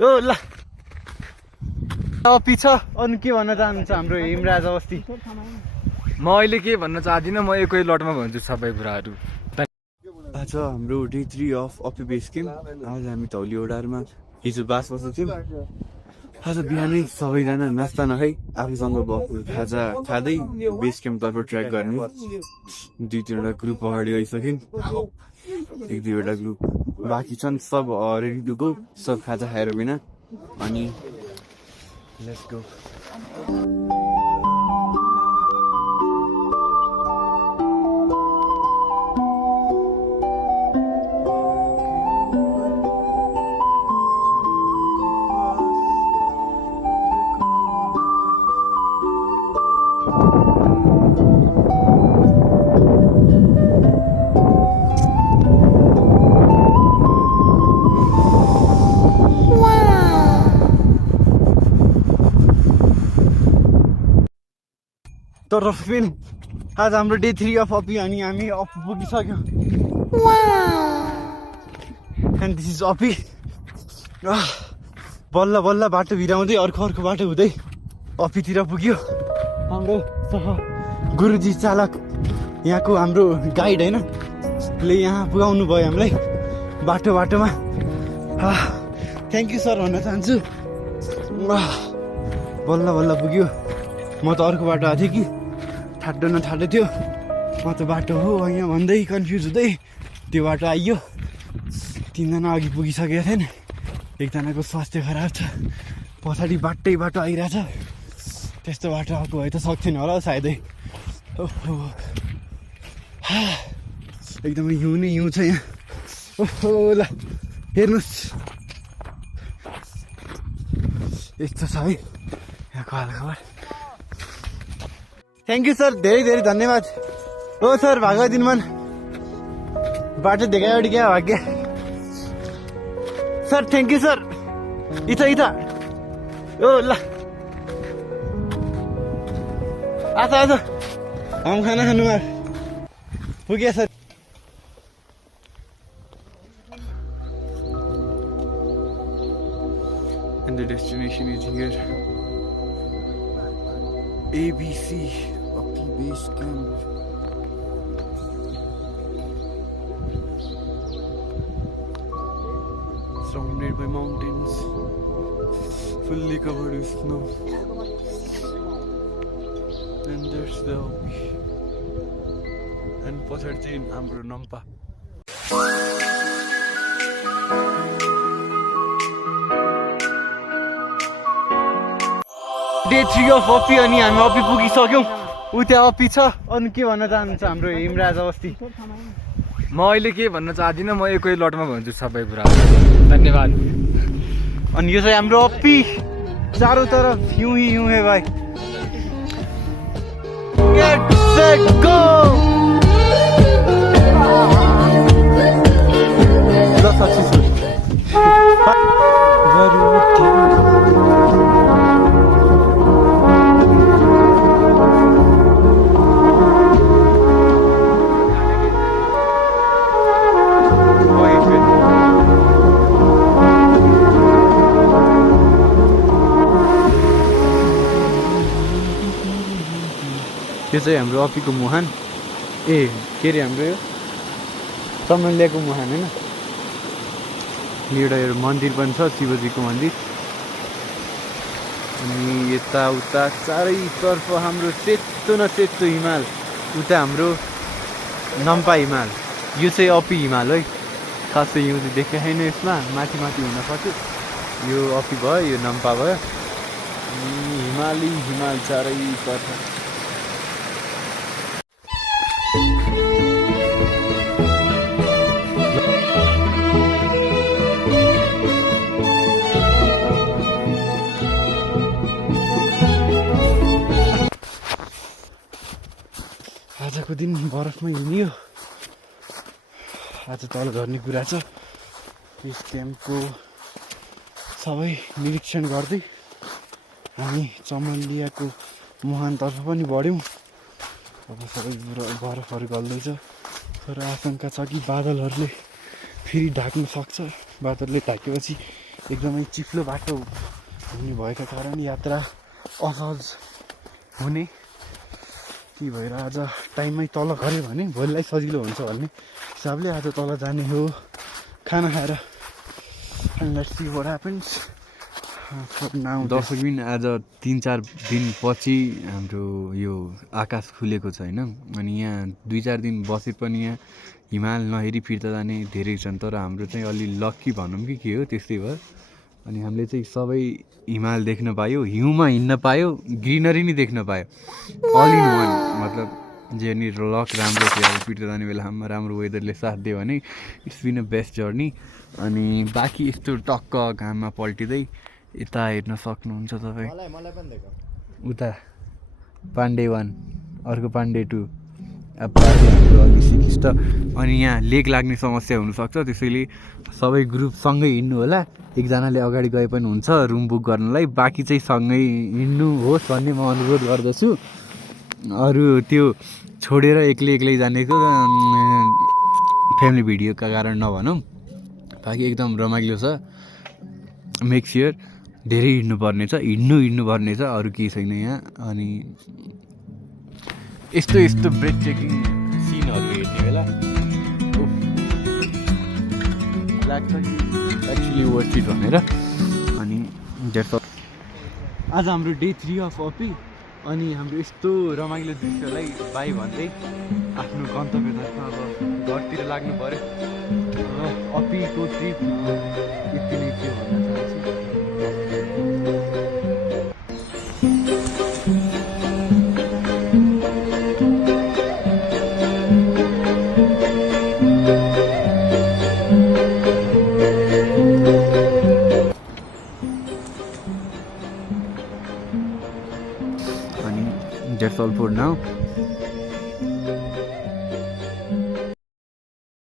ओ ल अपी छ अनि के भन्न चाहनुहुन्छ हाम्रो हिमराज अवस्थी? म अहिले के भन्न चाहदिनँ, म एकै लटमा भन्छु सबै कुराहरू। आज हाम्रो डे 3 अफ अपी बेस क्याम्प। आज हामी धौलीओडारमा हिजो बास बस्नु थियौँ। आज बिहानै सबैजना नास्ता नखाइ आफूसँग भएको खाजा खाँदै बेस क्याम्पतर्फ ट्र्याक गर्ने 2-3वटा ग्रुप अगाडि आइसक्यौँ। 1-2वटा ग्रुप बाँकी छन्, सब रेडी टु गो, सब खाजा खाएर बिना। अनि लेट्स गो। तर फेरि आज हाम्रो डे 3 अफ अपी अनि हामी अपी पुगिसक्यौँ। एन्ड दिस इज अपी। बल्ल बल्ल बाटो भिराउँदै अर्को बाटो हुँदै अपीतिर पुग्यो। हाम्रो गुरुजी चालक यहाँको हाम्रो गाइड होइन ले यहाँ पुगाउनु भयो हामीलाई बाटोमा। थ्याङ्क यू सर भन्न चाहन्छु। बल्ल बल्ल पुग्यो। म त अर्को बाटो आएको थिएँ कि ठाड्डो थियो। म त बाटो हो यहाँ भन्दै कन्फ्युज हुँदै त्यो बाटो आइयो। 3जना अघि पुगिसकेको थिएन। एकजनाको स्वास्थ्य खराब छ, पछाडि बाटो आइरहेछ। त्यस्तो बाटो आएको भए त सक्थेन होला सायदै। ओहो एकदमै हिउँ नै हिउँ छ यहाँ। ओहो ल हेर्नुहोस् यस्तो छ है यहाँको हालखबर। थ्याङ्क यू सर, धेरै धेरै धन्यवाद। हो सर भएको दिनमा बाटो देखायो क्या भाग्य। Sir thank you sir. इता ओ ल आज हम खाना खानु पुगे sir. And the destination is here. ABC Upper Base Camp. Surrounded by mountains, fully covered with snow. And there's the Upper. And पछाडि चाहिँ हाम्रो नम्पा। डे 3 अफ अपी अनि हामी अपी पुगिसक्यौँ। ऊ त्यहाँ अपी छ अनि के भन्न चाहनुहुन्छ हाम्रो हिमराज अवस्थी? म अहिले के भन्न चाहदिनँ, म एकै लटमा भन्छु सबै कुराहरू। धन्यवाद। अनि यो चाहिँ हाम्रो अपी। चारों तरफ हिउँ ही हिउँ है भाइ। Get set go. ल सक्सेसफुल। यो चाहिँ हाम्रो अपीको मुहान। के अरे हाम्रो यो तमल्याको मुहान होइन। एउटा यो मन्दिर पनि छ, शिवजीको मन्दिर। अनि यताउता चारैतर्फ हाम्रो सेतो न सेतो हिमाल। उता हाम्रो नम्पा हिमाल। यो चाहिँ अपी हिमाल है। खासै हिउँ चाहिँ देखाएन यसमा, माथि हुन सक्यो। यो अपी भयो, यो नम्पा भयो। अनि हिमाल चारैतर्फ। आजको दिन बरफमा हिँडियो। आज तल गर्ने कुरा छ। यस क्याम्पको सबै निरीक्षण गर्दै हामी चमलियाको मुहानतर्फ पनि बढ्यौँ। अब सबै बरफहरू गल्दैछ। तर आशंका छ कि बादलहरूले फेरि ढाक्न सक्छ। बादलले ढाकेपछि एकदमै चिप्लो बाटो हुने भएका कारण यात्रा असहज हुने ती भएर आज टाइममै तल गऱ्यो भने भोलिलाई सजिलो हुन्छ भन्ने हिसाबले आज तल जाने हो खाना खाएर and let's see what happens for now. दर्शक बिन आज 3-4 दिनपछि हाम्रो यो आकाश खुलेको छ होइन अनि यहाँ 2-4 दिन बसे पनि यहाँ हिमाल नहेरी फिर्ता जाने धेरै छन् तर हाम्रो चाहिँ अलि लक्की भनौँ कि के हो त्यस्तै भयो अनि हामीले चाहिँ सबै हिमाल देख्न पायो हिउँमा हिँड्न पायो ग्रिनरी नि देख्न पायो अल इन वान मतलब जे नि लक राम्रो थियो अब फिर्ता जाने बेलामा राम्रो वेदरले साथ दियो भने it's been a best journey अनि बाँकी यस्तो टक्क घाममा पल्टिँदै यता हेर्न सक्नुहुन्छ तपाईँ उता पाण्डे 1 अर्को पाण्डे 2 अब हाम्रो अघि सिकिस्ट अनि यहाँ लेक लाग्ने समस्या हुनसक्छ त्यसैले सबै ग्रुप सँगै हिँड्नु होला एकजनाले अगाडि गए पनि हुन्छ रुम बुक गर्नलाई बाँकी चाहिँ सँगै हिँड्नु होस् भन्ने म अनुरोध गर्दछु अरू त्यो छोडेर एक्लै जानेको फ्यामिली भिडियोका कारण नभनौँ बाँकी एकदम रमाइलो छ मेक स्योर धेरै हिँड्नुपर्ने छ हिँड्नुपर्ने छ अरू केही छैन यहाँ अनि यस्तो ब्रेक टेकिङ सिनहरू हेर्ने बेला लाग्छ कि एक्चुली वर्थ इट भनेर अनि आज हाम्रो डे 3 अफ अपी अनि हाम्रो यस्तो रमाइलो दृश्यलाई बाई भन्दै आफ्नो गन्तव्यतर्फ अब घरतिर लाग्नु पऱ्यो अपीको ट्रिप यति नै थियो भन्न चाहन्छु That's all for now.